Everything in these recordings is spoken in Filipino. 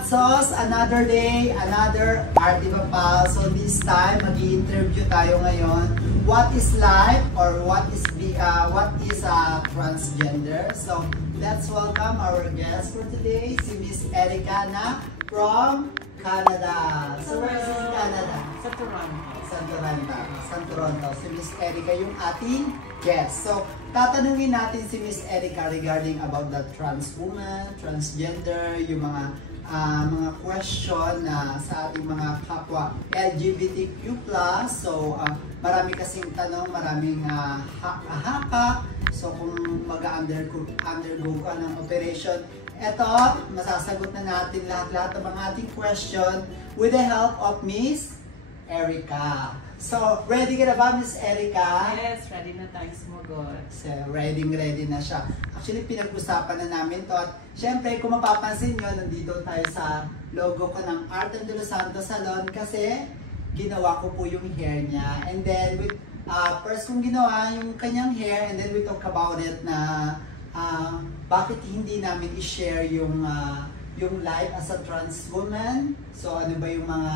hot sauce, another day, another Arte Mapal. So this time, mag-i-interview tayo ngayon. What is life or what is transgender? So let's welcome our guest for today, si Miss Erica na from Canada. So where is this Canada? Sa Toronto. Sa Toronto. Si Miss Erica yung ating guest. So tatanungin natin si Miss Erica regarding about the trans woman, transgender, yung mga question na sa ating mga kapwa LGBTQ+. So marami kasing tanong, maraming haka. So kung mag-undergo ka ng operation, eto, masasagot na natin lahat-lahat ng mga ating question with the help of Miss Erica. So, ready ka na ba, Miss Erica? Yes, ready na tayo sumagot. So, ready na siya. Actually, pinag-usapan na namin to. At syempre, kung mapapansin nyo, nandito tayo sa logo ko ng Art and De Los Santos Salon kasi ginawa ko po yung hair niya. And then, first kong ginawa yung kanyang hair and then we talk about it na bakit hindi namin i-share yung life as a trans woman. So, ano ba yung mga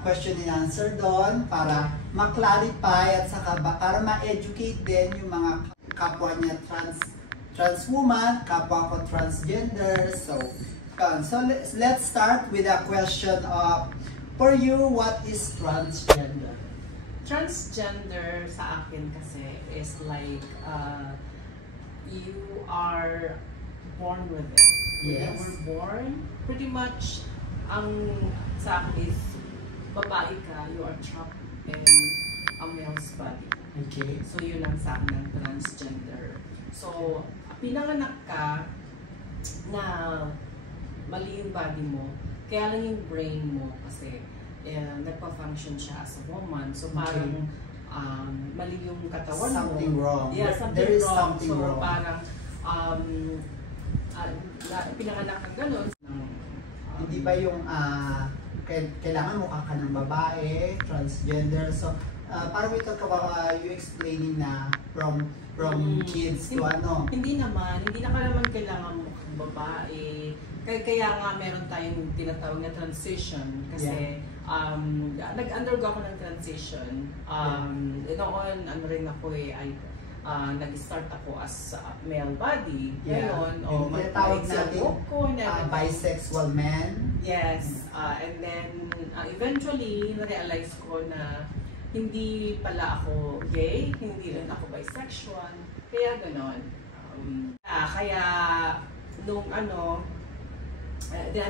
question and answer doon para ma-clarify at saka para ma-educate din yung mga kapwa niya trans woman, kapwa ko transgender. So let's start with a question of, for you, what is transgender? Transgender sa akin kasi is like you are born with it. Yes. You were born, pretty much ang sa akin is babae ka, you are trapped in a male's body. Okay. So yun lang sa akin ng transgender. So pinanganak ka na mali yung body mo, kaya lang yung brain mo kasi nagpa-function siya as a woman. So parang mali yung katawan something mo. Wrong. Yeah, There is something so, wrong. So parang pinanganak ka ganun. Hindi ba yung kailangan mukha ka ng babae, transgender? So, parang we talk about you explaining na from kids to ano? Hindi na naman kailangan mukhang babae. Kaya nga meron tayong tinatawag na transition kasi nag-undergo ako ng transition. Noon, ano rin ako nag-start ako as male body. Ngayon, tinatawag natin bisexual man. Yes. And then, eventually, na-realize ko na hindi pala ako gay, hindi rin ako bisexual. Kaya ganon. Kaya, nung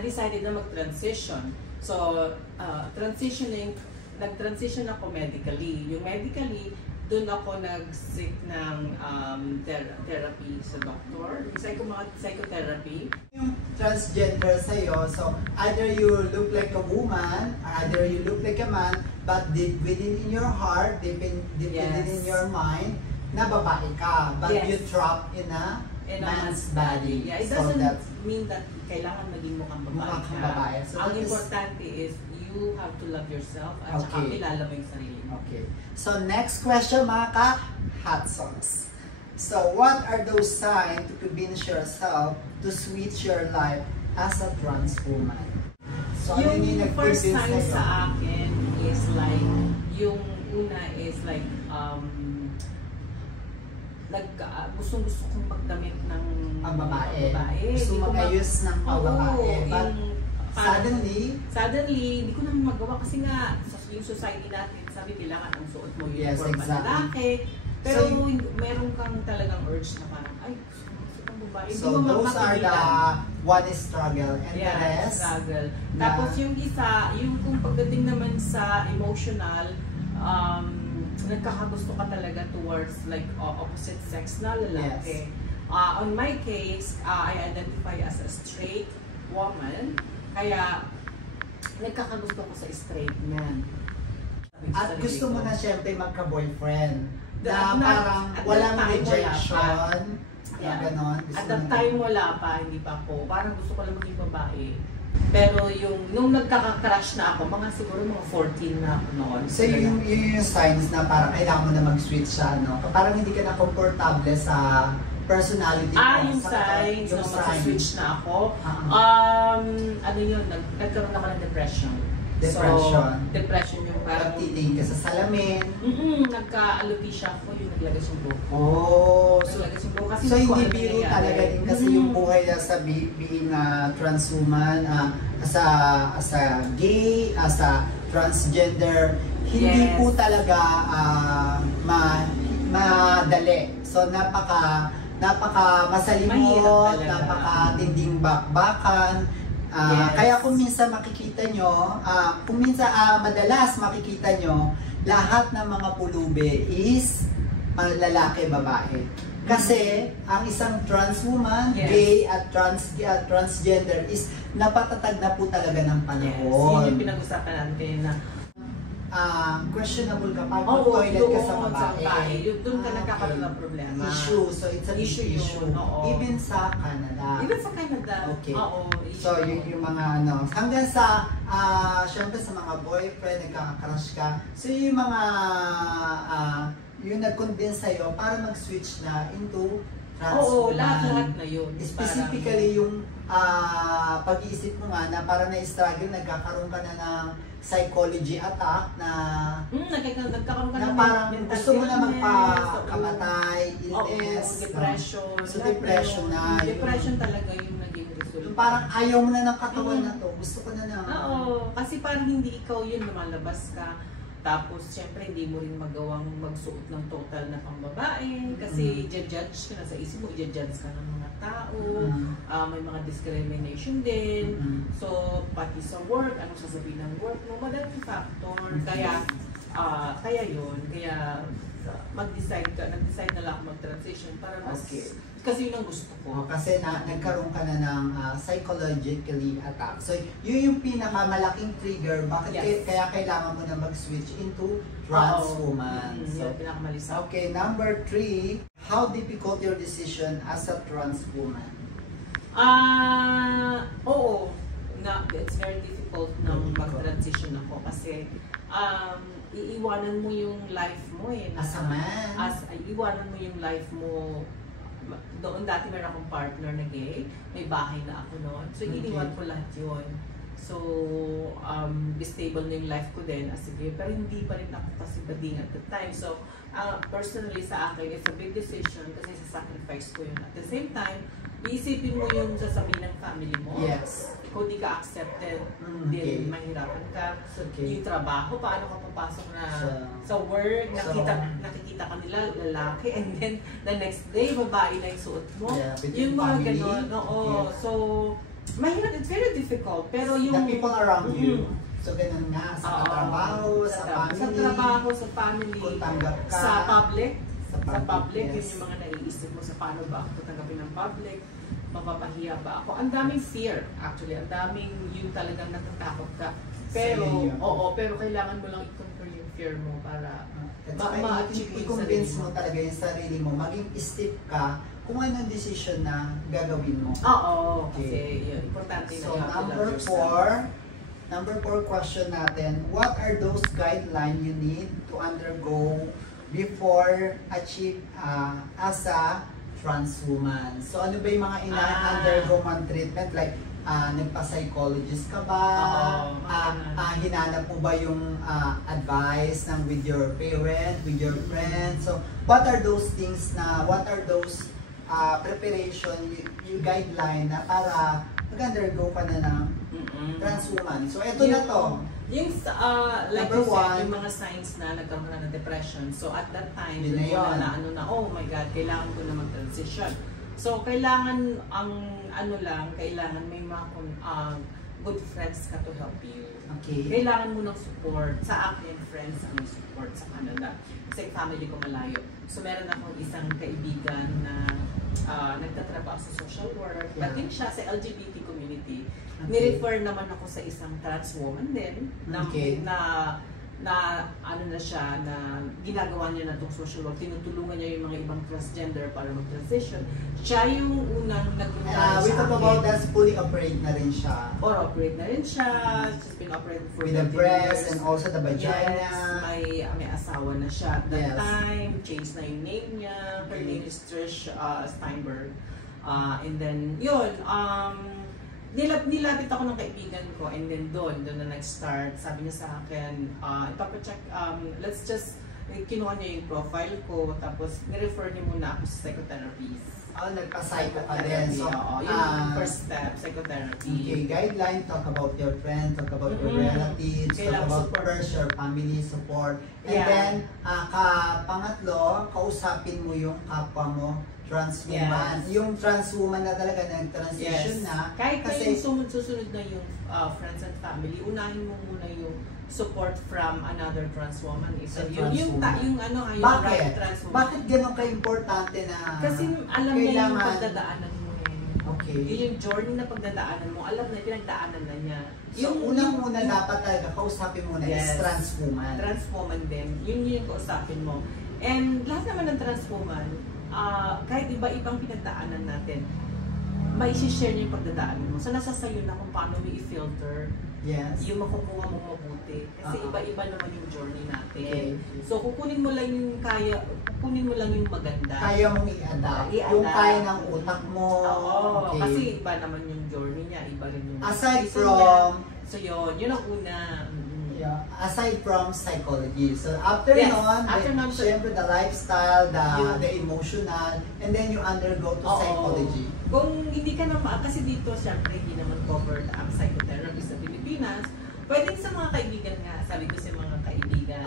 decided na mag-transition. So, nag-transition ako medically. Yung medically, doon ako nag-seek ng therapy sa doktor, psychotherapy. Yung transgender sa'yo, so either you look like a woman, either you look like a man, but deep within in your heart, deep within in your mind, na babae ka, but you trapped in a man's body. Yeah, it doesn't mean that kailangan maging mukhang babae. So ang importante is you have to love yourself at saka kilala mo yung sarili mo. Okay. So next question, mga ka-hot sauce. So what are those signs to convince yourself to switch your life as a trans woman? So yung first sign sa akin is like, yung una is like, gustong-gusto kong pagdamit ng babae. Gusto mag-ayos ng babae. But suddenly, hindi ko naman magawa kasi nga yung society natin, sabi kailangan ang suot mo uniform na lalaki. Pero so, meron kang talagang urge na parang, ay, gusto kang babae. So those are the one is struggle and the rest. Struggle. Tapos yung isa, yung kung pagdating naman sa emotional, nagkakagusto ka talaga towards like opposite sex na lalaki. Yes. On my case, I identify as a straight woman. Kaya, nagkakagusto ko sa straight man. At gusto mo na syempre magka-boyfriend. Na parang walang rejection. Ganon. At that time wala pa, hindi pa ako. Parang gusto ko lang maging babae. Pero nung nagkaka-crush na ako, siguro mga 14 na ako noon. So yung signs na parang kailangan mo na mag-switch siya, no? Parang hindi ka na komportable sa personality Yung mo? signs, Yung no, sign. mag-switch na ako. Ano yun, nagkaroon ako ng depression. Depression. So, depression yung parang... Pagtitingin ka sa salamin. Nagka-alopecia ako, yung naglagas yung buhok. Oh, Naglagas yung buhok kasi so hindi ko hindi alam biro nangyayari. talaga din kasi yung buhay na sa being trans woman, as a gay, as a transgender, hindi Yes. po talaga madali. So napaka masalimot, Mahirap talaga. napaka tinding bakbakan. Yes. Kaya kung minsan makikita nyo, madalas makikita nyo, lahat ng mga pulube is lalaki, babae. Kasi ang isang trans woman, Yes. gay at transgender is napatatag na po talaga ng Yes, yun panahon. yung pinag-usapan natin na Questionable kapag toilet toilet ka sa babae. Doon ka nagkakaroon ng problema. Issue. So it's an Issue issue. yun, oo. Even sa Canada. Even sa Canada. Okay. Oo, issue. So, yung mga hanggang sa, syempre sa mga boyfriend, nagkaka-crush ka. So, yung mga, yung nag-convince sa'yo para mag-switch na into trans Oo, woman. lahat na yun. Specifically, yung pag-iisip mo nga na para na-struggle, nagkakaroon ka na ng psychology attack na nagkakaroon ka na ng parang mental gusto mo na illness, magpakamatay, illness, oo, depression. So, depression na. Depression talaga yung naging result. Yung parang ayaw mo na ng katawan na to, gusto ko na Oo, kasi parang hindi ikaw yun, lumalabas ka. Tapos, syempre, hindi mo rin magawang magsuot ng total na pambabae. Kasi, judge ka na sa isip mo, judge ka ng mga tao. May mga discrimination din. So, pati sa work, anong sasabihin ng work mo, madaming factor. Kaya yun. Kaya, nag-decide na lang ako mag-transition para mas... Okay. Kasi yun ang gusto ko. Kasi nagkaroon ka na ng psychologically attack. So, yun yung pinakamalaking trigger. Bakit Yes. kaya kailangan mo na mag-switch into trans woman? So, pinakamalisa. Okay, number 3. How difficult your decision as a trans woman? Oo. It's very difficult na mag-transition ako kasi iiwanan mo yung life mo eh. As a man? Iiwanan mo yung life mo. Doon dati meron akong partner na gay, may bahay na ako noon. So, iniwan ko lahat yun. So, stable na yung life ko din as a gay, pero hindi pa rin ako kasi bading at the time. So, personally sa akin, it's a big decision kasi sasacrifice ko yun. At the same time, iisipin mo yung sasabihin ng family mo. Yes. Kung di ka accepted, Okay. mahirapan ka. Okay. Yung trabaho, paano ka papasok na sa work, nakikita ka nila, lalaki, and then the next day, babae na yung suot mo. Yeah, with Yung your mga family. ganon, oo. Yeah. So, mahirap, it's very difficult. Pero yung... The people around you. So, ganun nga. Sa trabaho, sa family. Sa trabaho, sa family. Kung tanggap ka. Sa public. Sa public, Yun yes. yung mga naiisip mo sa paano ba ako tatanggapin ng public. Mapapahiya ba ako? Ang daming fear, actually. Ang daming yung talagang natatakot ka. Pero, pero kailangan mo lang i-conquer yung fear mo para ma-achieve mo yung i-convince sarili mo talaga yung sarili mo. Maging stiff ka kung anong decision na gagawin mo. Oo, Okay. kasi yun, importante na So, you have to love number yourself. 4. Number 4 question natin. What are those guidelines you need to undergo before achieve as a trans woman? So, ano ba yung mga ina-undergo mong treatment? Like, nagpa-psychologist ka ba? Hinanap mo ba yung advice ng with your parent, with your friends? So, what are those things what are those preparation, yung guideline na para mag-undergo ka na ng trans woman? So, eto na to. Yung, like Number you said, 1, yung mga signs na nagkaroon ka na ng depression. So, at that time, Yun na yun. oh my God, kailangan ko na mag-transition. So, kailangan, kailangan may mga good friends ka to help you. Okay. Kailangan mo ng support. Sa akin, friends ang support sa Canada. Kasi family ko malayo. So, meron akong isang kaibigan na nagtatrabaho sa social work. Yeah. Pati siya sa LGBT community. Okay. Ni-refer naman ako sa isang trans woman din na na ano na siya, na ginagawa niya na itong social work, tinutulungan niya yung mga ibang transgender para mag-transition. Siya yung unang nag-umpisa we talk about that, fully operate na rin siya. Or operate na rin siya. She's been operating for with the breast and also the vagina. Yes, may asawa na siya at that Yes. time. Changed na yung name niya. Her name is Trish Steinberg. And then, yun, nilapit ako ng kaibigan ko, and then doon na nag-start. Sabi niya sa akin, ipapacheck, let's just, kinuha niya yung profile ko, tapos nirefer niya muna ako sa psychotherapist. Nagpa-psycho ka din. So, yung first step, psychotherapy. Okay, guideline, talk about your friends, talk about your relatives, talk about first your family support. And then, pangatlo, kausapin mo yung kapwa mo, trans woman. Yes. Yung trans woman na talaga nag-transition na. Kahit kasi yung susunod na yung friends and family, unahin mo muna yung support from another trans woman. Yung right trans woman. Bakit ganun ka-importante na kasi alam niya yung pagdadaanan mo eh. Okay. Yung journey na pagdadaanan mo, alam na pinagdaanan na niya. So, unang-una dapat talaga kausapin mo na is trans woman. Trans woman din. Yun yung kausapin mo. And lahat naman ng trans woman, kahit iba-ibang pinagdaanan natin, may share niya yung pagdadaanan mo. So, nasa sayo na kung paano mo i-filter yung makukuha mo mabuti. Kasi iba-iba naman yung journey natin. Okay. So, kukunin mo lang yung maganda. Kaya mong i-adapt. Yung kaya ng utak mo. Okay. Kasi iba naman yung journey niya, iba rin yung aside from... So, yun ang una. Aside from psychology. So after nun, syempre the lifestyle, the emotional, and then you undergo to psychology. Kung hindi ka naman, kasi dito syempre hindi naman covered ang psychotherapy sa Pilipinas, pwedeng sa mga kaibigan nga, sabi ko sa mga kaibigan,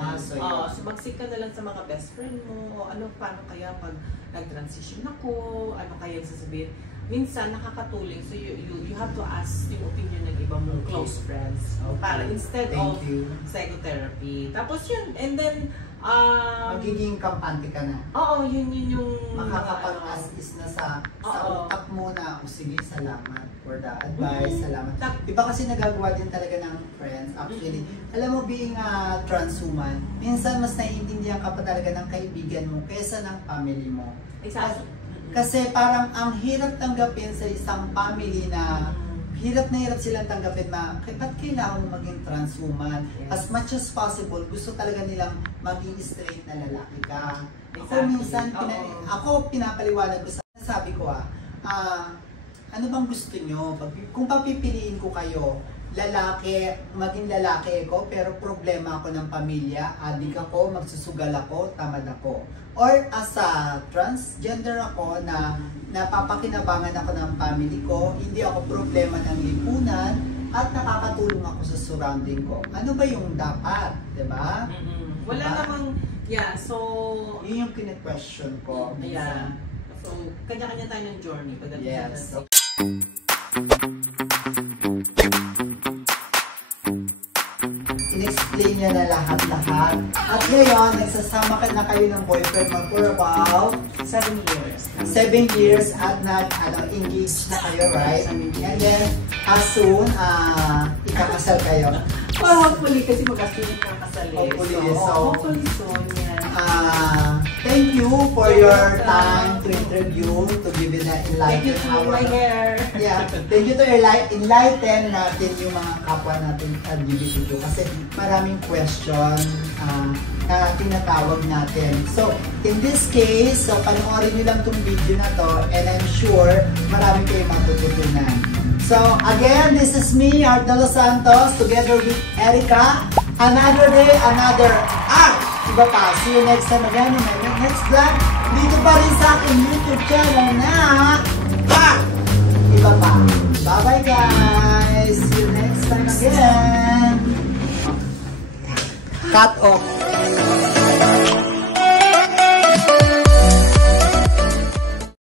sumagsik ka na lang sa mga best friend mo, paano kaya pag nag-transition ako, ano kaya sasabihin. Minsan nakakatuling, so you have to ask yung opinion ng ibang mong close friends para instead of psychotherapy. Tapos yun, and then magiging kampante ka na. Oo, yun yung makakapag-as-is na sa utak mo na, sige, salamat for the advice, salamat. Iba kasi nagagawa din talaga ng friends, actually. Alam mo, being a trans woman, minsan mas naiintindihan ka pa talaga ng kaibigan mo kaysa ng family mo. Exactly. Kasi parang ang hirap tanggapin sa isang family na hirap na hirap silang tanggapin ba't kailangan mo maging trans woman? As much as possible, gusto talaga nilang maging straight na lalaki ka. Ako minsan, pinapaliwanag ko sabi ko ano bang gusto nyo? Kung papipiliin ko kayo, maging lalaki ako, pero problema ako ng pamilya, adik ako, magsusugal ako, tamad ako. Or as a transgender ako na napapakinabangan ako ng family ko, hindi ako problema ng lipunan, at nakakatulong ako sa surrounding ko. Ano ba yung dapat? Diba? Wala namang, so... Yun yung kine-question ko. Yeah. So, kanya-kanya tayo ng journey. Yes. In-explain niya na lahat-lahat. At ngayon, nagsasama na kayo ng boyfriend mo for about 7 years. 7 years at engaged na kayo, right? And then, as soon, ikakasal kayo. Hopefully, kasi mag-asunod ng kasal. Hopefully soon, thank you for your time to interview, to give it an enlighten. Thank you to my hair. Thank you to enlighten natin yung mga kapwa natin LGBTQ kasi maraming question na tinatawag natin. So, in this case, panoorin nyo lang itong video na to and I'm sure marami kayong matututunan. So, again, this is me, Art de Los Santos, together with Erica. Another day, another art! Iba pa. See you next time again in my next vlog. Dito pa rin sa aking YouTube channel na iba pa. Bye-bye guys! See you next time again! Cut off!